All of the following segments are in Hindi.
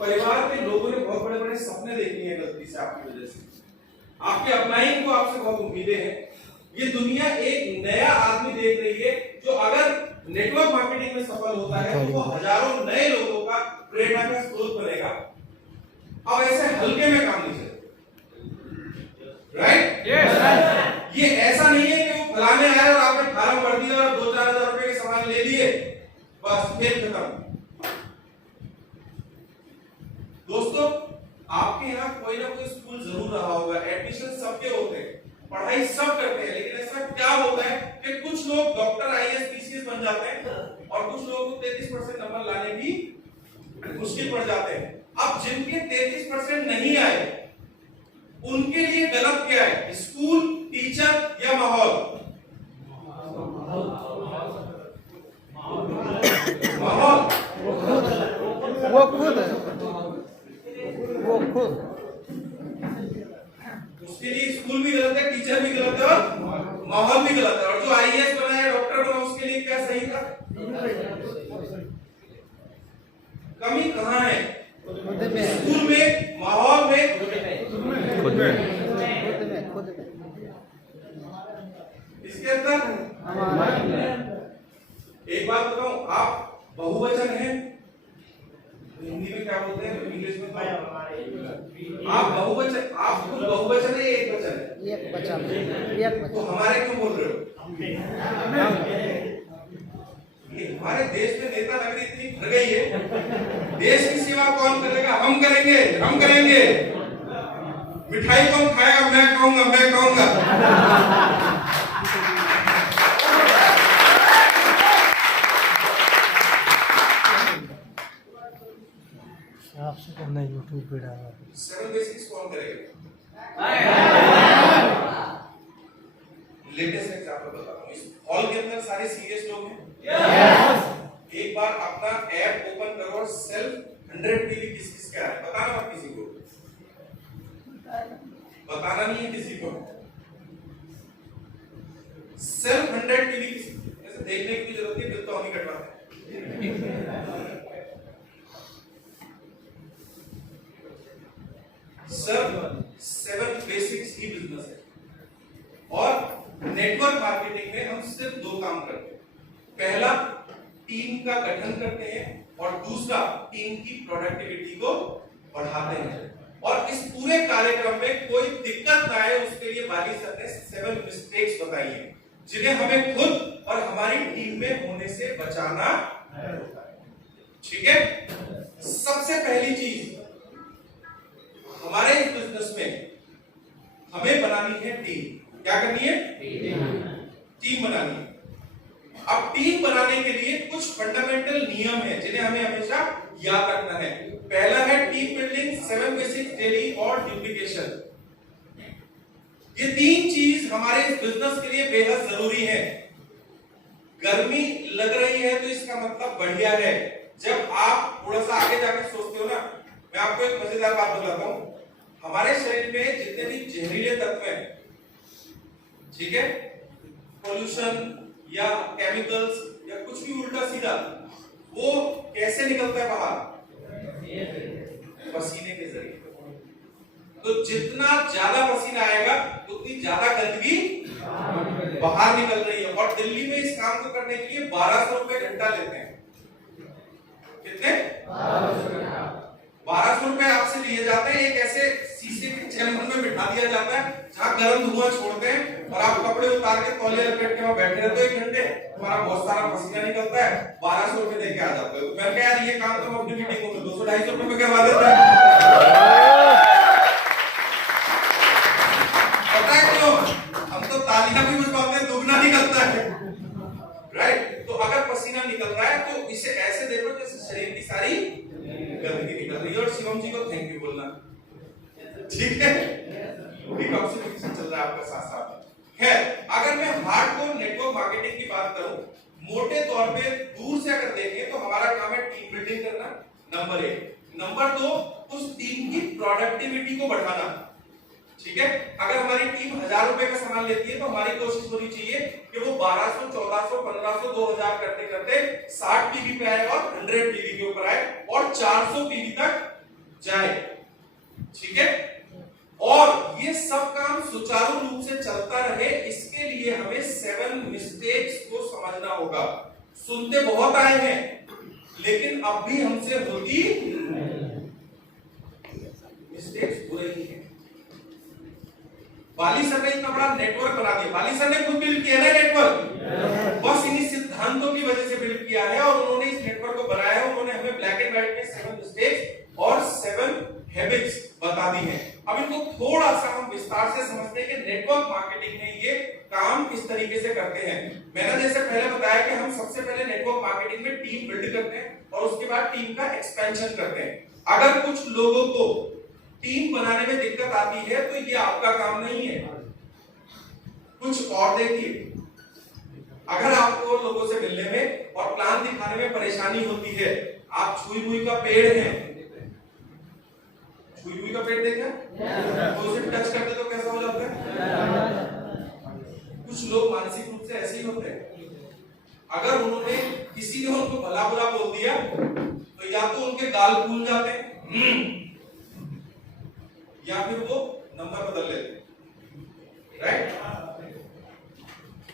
परिवार के लोगों ने बहुत बड़े बड़े सपने देखी हैं गलती से आपकी वजह से, आपके अपलाइन को आपसे बहुत उम्मीदें हैं। ये दुनिया एक नया आदमी देख रही है जो अगर नेटवर्क मार्केटिंग में सफल होता है तो वो हजारों नए लोगों का प्रेरणा का स्रोत बनेगा। अब ऐसे हल्के में काम नहीं चलेगा, राइट? यस। ये ऐसा नहीं है कि वो फलाने आए और आपने फार्म भर दिया और 2-4 हजार रुपए के सामान ले लिए, बस खेल खत्म। दोस्तों, आपके यहाँ कोई ना कोई स्कूल जरूर रहा होगा, एडमिशन सबके होते हैं, पढ़ाई सब करते हैं, लेकिन ऐसा क्या होता है कि कुछ लोग डॉक्टर, आईएएस, पीसीएस बन जाते हैं और कुछ लोगों को 33% नंबर लाने भी मुश्किल पड़ जाते हैं। अब जिनके 33% नहीं आए उनके लिए गलत क्या है, स्कूल, टीचर या माहौल? माहौल वो खुद है, वो खुद। उसके लिए स्कूल भी गलत है, टीचर भी गलत है और माहौल भी गलत है। और जो आईएएस बना है, डॉक्टर बना, उसके लिए क्या सही था? कमी कहाँ है? स्कूल में, माहौल में, खुद में। इसके अंदर एक बात बताऊं, आप बहुवचन हैं, हिंदी में क्या बोलते हैं, इंग्लिश में आप बहुवचन, आप खुद बहुवचन है, एक वचन है? एक वचन। तो हमारे क्यों बोल रहे हो? ये हमारे देश में नेता नगरी इतनी भर गई है, देश की सेवा कौन करेगा? हम करेंगे, हम करेंगे। मिठाई कौन खाएगा? मैं खाऊंगा, मैं खाऊंगा। आपसे करना यूट्यूब पे डाला। 7 बेसिक्स कौन करेगा? लेटेस्ट एग्जांपल बताता हूं, इस हॉल के अंदर सारे सीरियस लोग हैं। एक बार अपना ऐप ओपन करो और सेल्फ 100 टीवी किस किस का है, बताना मत किसी को, बताना नहीं है किसी को। सेल्फ 100 टीवी ऐसे देखने की जरूरत है, बिल तो हम ही कटवाते हैं। सब 7 बेसिक्स ही बिजनेस है और नेटवर्क मार्केटिंग में हम सिर्फ 2 काम करते हैं। पहला, टीम का गठन करते हैं और दूसरा, टीम की प्रोडक्टिविटी को बढ़ाते हैं। और इस पूरे कार्यक्रम में कोई दिक्कत ना आए उसके लिए वाली सर ने 7 मिस्टेक्स बताई हैं जिन्हें हमें खुद और हमारी टीम में होने से बचाना है। ठीक है? सबसे पहली चीज, हमारे इस बिजनेस में हमें बनानी है टीम। क्या करनी है? टीम बनानी है। अब टीम बनाने के लिए कुछ फंडामेंटल नियम हैं जिन्हें हमें हमेशा याद रखना है। पहला है टीम बिल्डिंग, 7 बेसिक्स डेली और डुप्लीकेशन। ये 3 चीज हमारे इस बिजनेस के लिए बेहद जरूरी है। गर्मी लग रही है तो इसका मतलब बढ़िया है। जब आप थोड़ा सा आगे जाकर सोचते हो ना, मैं आपको एक मजेदार बात बताता हूं। हमारे शरीर में जितने भी जहरीले तत्व हैं, ठीक है, पोल्यूशन या केमिकल्स या कुछ भी उल्टा सीधा, वो कैसे निकलता है बाहर? पसीने के जरिए। तो जितना ज्यादा पसीना आएगा उतनी ज्यादा गंदगी बाहर निकल रही है। और दिल्ली में इस काम को करने के लिए 1200 रुपए घंटा लेते हैं। कितने? 1200 रुपए आपसे लिए जाते हैं। एक ऐसे शीशे के चैम्बर में बिठा दिया जाता है जहां गर्म धुआं छोड़ते हैं और आप कपड़े उतार के तौलिया लपेट के वहां बैठे रहते हो 1 घंटे, तुम्हारा बहुत सारा पसीना निकलता है, 1200 रुपए देके आ जाते हो। तो मैं क्या यार, ये काम तो हम अपनी मीटिंग में 200-250 रुपए में करवा देते हैं। पता है क्यों? हम तो तालियां भी बजवाते हैं, दुगना निकलता है, राइट? तो अगर पसीना निकल रहा है तो इसे ऐसे देखो जैसे शरीर की सारी गंदगी निकल रही है। और शिवम जी को थैंक यू बोलना, ठीक है? डिटॉक्सिफिकेशन चल रहा है आपका साथ साथ। खैर, अगर मैं हार्डकोर नेटवर्क मार्केटिंग की बात करूं, मोटे तौर पे दूर से अगर देखें तो हमारा काम है टीम बिल्डिंग करना, नंबर 1। नंबर 2, उस टीम की प्रोडक्टिविटी को बढ़ाना। ठीक है? अगर हमारी टीम 1000 रुपए का सामान लेती है तो हमारी कोशिश होनी चाहिए कि वो 1200, 1400, 1500, 2000 करते करते 60 पीवी पे आए और 100 पीवी के ऊपर आए और 400 पीवी तक जाए, ठीक है। और ये सब काम सुचारू रूप से चलता रहे, इसके लिए हमें 7 मिस्टेक्स को समझना होगा। सुनते बहुत आए हैं लेकिन अब भी हमसे होती मिस्टेक्स हो रही है। बाली सर ने इतना बड़ा नेटवर्क बना दिया, बाली सर ने खुद बिल्ड किया ना नेटवर्क, बस इन्हीं सिद्धांतों की वजह से बिल्ड किया है और उन्होंने इस नेटवर्क को बनाया है। उन्होंने हमें ब्लैक एंड व्हाइट में 7 मिस्टेक्स और 7 हैबिट्स बता दी हैं। अब इनको थोड़ा सा हम विस्तार से समझते हैं कि नेटवर्क मार्केटिंग में ये काम किस तरीके से करते हैं। मैंने जैसे पहले बताया कि हम सबसे पहले नेटवर्क मार्केटिंग में टीम बिल्ड करते हैं और उसके बाद टीम का एक्सपेंशन करते हैं। अगर कुछ लोगों को टीम बनाने में दिक्कत आती है तो ये आपका काम नहीं है। कुछ और देखिए, अगर आपको लोगों से मिलने में और प्लान दिखाने में परेशानी होती है, आप छुई मुई का पेड़ है, छुई मुई का पेड़ देखा तो उसे टच करते तो कैसा हो जाता है। कुछ लोग मानसिक रूप से ऐसे ही होते हैं, अगर उन्होंने किसी ने उनको भला बुरा बोल दिया तो या तो उनके गाल फूल जाते हैं या फिर वो नंबर बदल लेते हैं, राइट।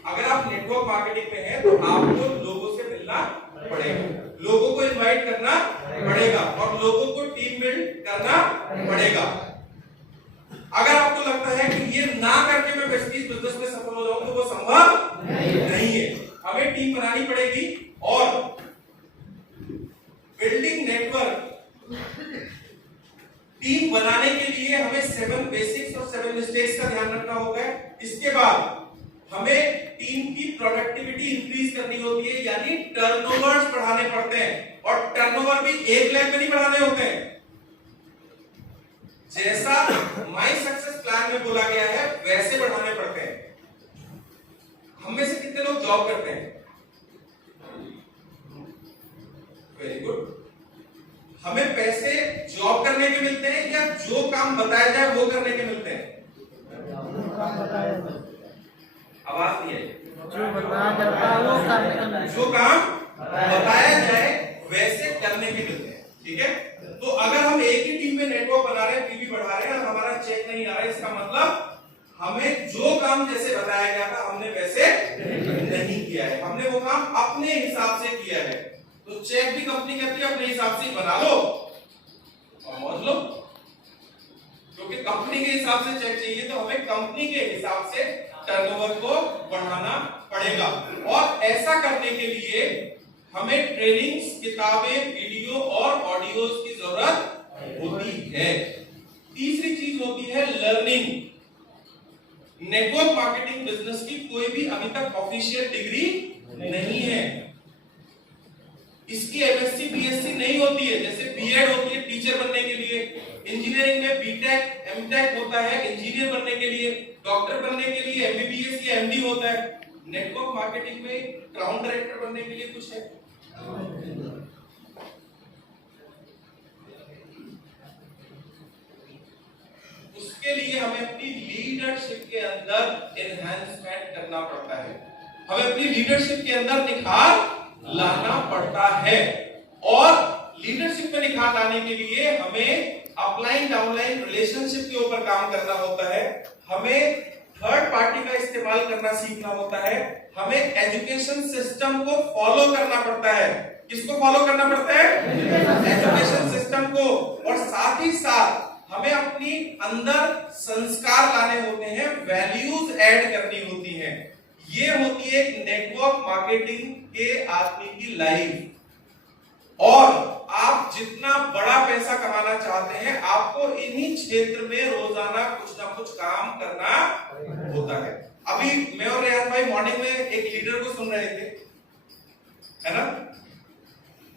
अगर आप नेटवर्क मार्केटिंग में हैं तो आपको लोगों से मिलना पड़ेगा, लोगों को इनवाइट करना पड़ेगा और लोगों को टीम बिल्ड करना पड़ेगा। अगर आपको लगता है कि ये ना करके मैं बिजनेस में सफल हो जाऊं तो वो संभव नहीं है। हमें टीम बनानी पड़ेगी और बिल्डिंग नेटवर्क टीम बनाने के लिए हमें 7 बेसिक्स और 7 मिस्टेक्स का ध्यान रखना होगा। इसके बाद हमें टीम की प्रोडक्टिविटी इंक्रीज करनी होती है, यानी टर्नओवर्स बढ़ाने पड़ते हैं और टर्नओवर भी एक लेग में नहीं बढ़ाने होते हैं। जैसा माय सक्सेस प्लान में बोला गया है वैसे बढ़ाने पड़ते हैं। हम में से कितने लोग जॉब करते हैं? Very good. हमें पैसे जॉब करने के मिलते हैं या जो काम बताया जाए वो करने के मिलते हैं? आवाज नहीं है। जो काम बताया जाए वैसे करने के मिलते हैं, ठीक है। तो अगर हम एक ही टीम में नेटवर्क बना रहे हैं, पीवी बढ़ा रहे हैं और हमारा चेक नहीं आ रहा है, इसका मतलब हमें जो काम जैसे बताया गया था हमने वैसे नहीं किया है, हमने वो काम अपने हिसाब से किया है। तो चेक भी कंपनी कहती है अपने हिसाब से बना लो और मौज लो, क्योंकि कंपनी के हिसाब से चेक चाहिए तो हमें कंपनी के हिसाब से टर्नओवर को बढ़ाना पड़ेगा। और ऐसा करने के लिए हमें ट्रेनिंग्स, किताबें, वीडियो और ऑडियोज की जरूरत होती है। तीसरी चीज होती है लर्निंग। नेटवर्क मार्केटिंग बिजनेस की कोई भी अभी तक ऑफिशियल डिग्री नहीं है। इसकी एमएससी बीएससी नहीं होती है, जैसे बीएड होती है टीचर बनने के लिए, इंजीनियरिंग में बीटेक एमटेक होता है इंजीनियर बनने के लिए, डॉक्टर बनने के लिए एमबीबीएस या एमडी होता है। नेटवर्क मार्केटिंग में क्राउन डायरेक्टर बनने के लिए कुछ है? उसके लिए हमें अपनी लीडरशिप के अंदर एनहांसमेंट करना पड़ता है, हमें अपनी लीडरशिप के अंदर निखार लाना पड़ता है। और लीडरशिप में निखार लाने के लिए हमें अपलाइन डाउनलाइन रिलेशनशिप के ऊपर काम करना होता है, हमें थर्ड पार्टी का इस्तेमाल करना सीखना होता है, हमें एजुकेशन सिस्टम को फॉलो करना पड़ता है। किसको फॉलो करना पड़ता है? एजुकेशन सिस्टम को। और साथ ही साथ हमें अपनी अंदर संस्कार लाने होते हैं, वैल्यूज ऐड करनी होती हैं। ये होती है नेटवर्क मार्केटिंग के आदमी की लाइफ। और आप जितना बड़ा पैसा कमाना चाहते हैं आपको इन्हीं क्षेत्र में रोजाना कुछ ना कुछ काम करना होता है। अभी मैं और रेहान भाई मॉर्निंग में एक लीडर को सुन रहे थे, है ना।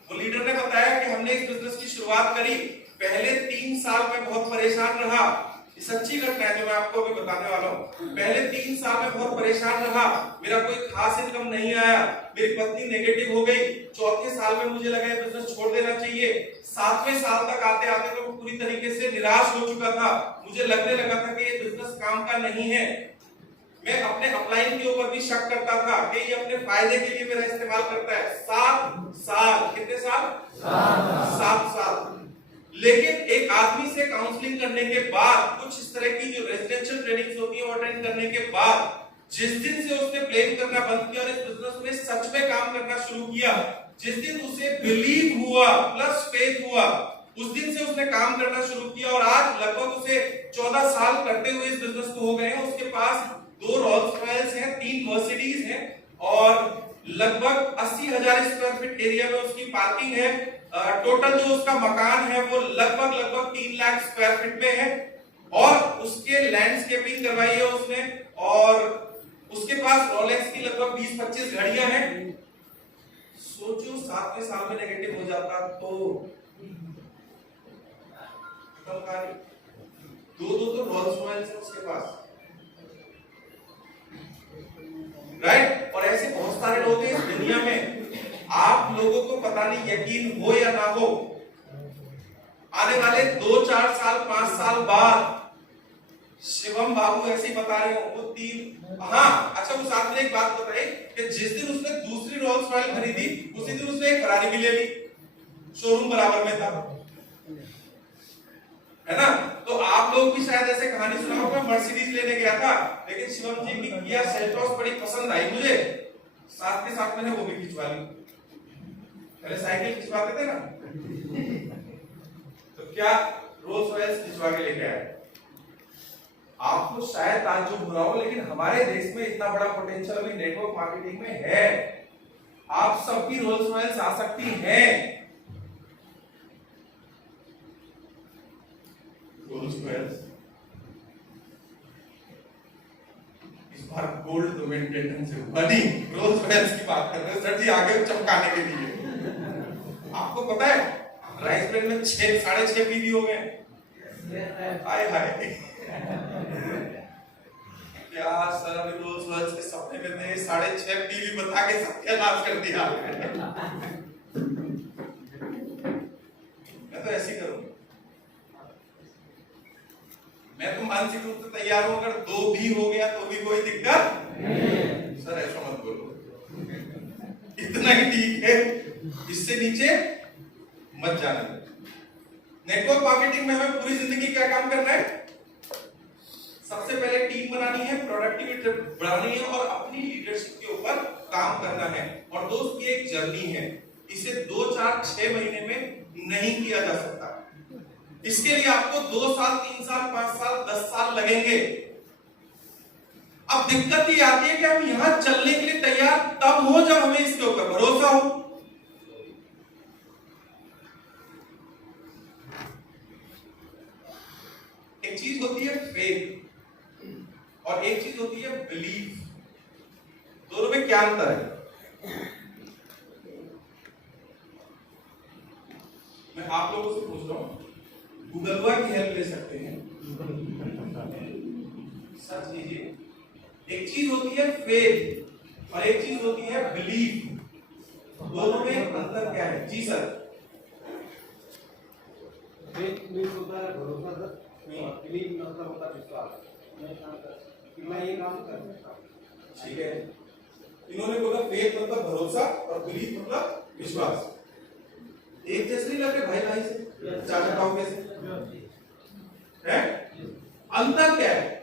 वो लीडर ने बताया कि हमने इस बिजनेस की शुरुआत करी, पहले 3 साल में बहुत परेशान रहा। ये सच्ची घटना है जो मैं आपको अभी बताने वाला हूँ। पहले 3 साल में बहुत परेशान रहा, मेरा कोई खास इनकम नहीं आया, मेरी पत्नी नेगेटिव हो गई। चौथे साल में मुझे लगा ये बिजनेस छोड़ देना चाहिए। 7वें साल तक आते आते तो पूरी तरीके से निराश हो चुका था, मुझे लगने लगा था कि ये बिजनेस काम का नहीं है। मैं अपने अपलाइन के ऊपर भी शक करता था कि ये अपने फायदे के लिए मेरा इस्तेमाल करता है। 7 साल, कितने साल? 7 साल। लेकिन एक आदमी से काउंसलिंग करने के बाद, कुछ इस तरह की जो रेजिडेंशियल ट्रेनिंग्स होती है वो अटेंड करने के बाद, जिस दिन से उसने ब्लेम करना बंद किया और इस बिजनेस में सच में काम करना शुरू किया, जिस दिन उसे बिलीव हुआ प्लस फेथ हुआ, उस दिन से उसने काम करना शुरू किया और आज लगभग उसे 14 साल करते हुए इस बिजनेस को हो गए हैं। उसके पास 2 रोल्स रॉयल्स हैं, 3 मर्सिडीज हैं और लगभग 80,000 स्क्वायर फीट एरिया में उसकी पार्किंग है। टोटल जो उसका मकान है वो लगभग 3 लाख स्क्वायर फीट में है और उसके लैंडस्केपिंग करवाई है उसने और उसके पास रोलेक्स की लगभग 20-25 घड़ियां हैं। सोचो 7वें साल में नेगेटिव हो जाता तो दो तो रोल्स रॉयल्स है उसके पास, राइट। और ऐसे बहुत सारे लोग हैं इस दुनिया में, आप लोगों को पता नहीं यकीन हो या ना हो, आने वाले 2-4 साल 5 साल बाद शिवम बाबू ऐसे ही बता रहे हो वो 3, हाँ अच्छा वो साथ में एक बात बताई कि जिस दिन उसने दूसरी रोल्स रॉयल खरीदी उसी दिन उसने एक फरारी भी ले ली, शोरूम बराबर में था, है ना। तो आप लोग भी शायद ऐसे कहानी सुना होगा, मर्सिडीज लेने गया था लेकिन शिवम जी की किया सेल्टोस बड़ी पसंद आई मुझे, साथ के साथ मैंने वो भी खिंचवा ली। पहले साइकिल खिंचवाते थे ना, तो क्या रोल्स रॉयल्स खिंचवा के लेके आए। आपको शायद ताज्जुब हो रहा हो लेकिन हमारे देश में इतना बड़ा पोटेंशियल अभी नेटवर्क मार्केटिंग में है, आप सबकी रोल्स रॉयल्स आ सकती हैं। रोल्स रॉयल्स इस बार गोल्ड तो मेंटेन से बनी, रोल्स रॉयल्स की बात कर रहे हैं सर जी आगे चमकाने के लिए। आपको पता है राइस ब्रेन में 6.5 पीवी हो गए, हाय हाय क्या सर अभी रोल्स रॉयल्स के सपने में थे, 6.5 पीवी बता के सत्यानाश कर दिया। मैं तो ऐसी करूं, मैं तो मानसिक रूप से तैयार हूं, अगर 2 भी हो गया तो भी कोई दिक्कत नहीं। सर ऐसा मत बोलो, इतना ही ठीक है, इससे नीचे मत जाना। नेटवर्क मार्केटिंग में हमें पूरी जिंदगी क्या काम करना है, सबसे पहले टीम बनानी है, प्रोडक्टिविटी बढ़ानी है और अपनी लीडरशिप के ऊपर काम करना है। और दोस्त ये एक जर्नी है, इसे 2, 4, 6 महीने में नहीं किया जा सकता। इसके लिए आपको 2 साल 3 साल 5 साल 10 साल लगेंगे। अब दिक्कत ये आती है कि हम यहां चलने के लिए तैयार तब हो जब हमें इसके ऊपर भरोसा हो। एक चीज होती है फेथ और एक चीज होती है बिलीफ, दोनों में क्या अंतर है। मैं आप लोगों से पूछ रहा हूं, गूगलवा की हेल्प ले सकते हैं, सर्च कीजिए। एक चीज होती है फेथ और एक चीज होती है बिलीफ, दोनों में अंतर क्या है। जी सर। फेथ मीन्स होता है भरोसा सर, बिलीफ मतलब होता है विश्वास कि मैं ये काम कर सकता हूं। ठीक है, इन्होंने बोला फेथ मतलब भरोसा और बिलीफ मतलब विश्वास। एक जैसे नहीं लग रहे भाई से, चाचा ताऊ कैसे है, अंतर क्या है।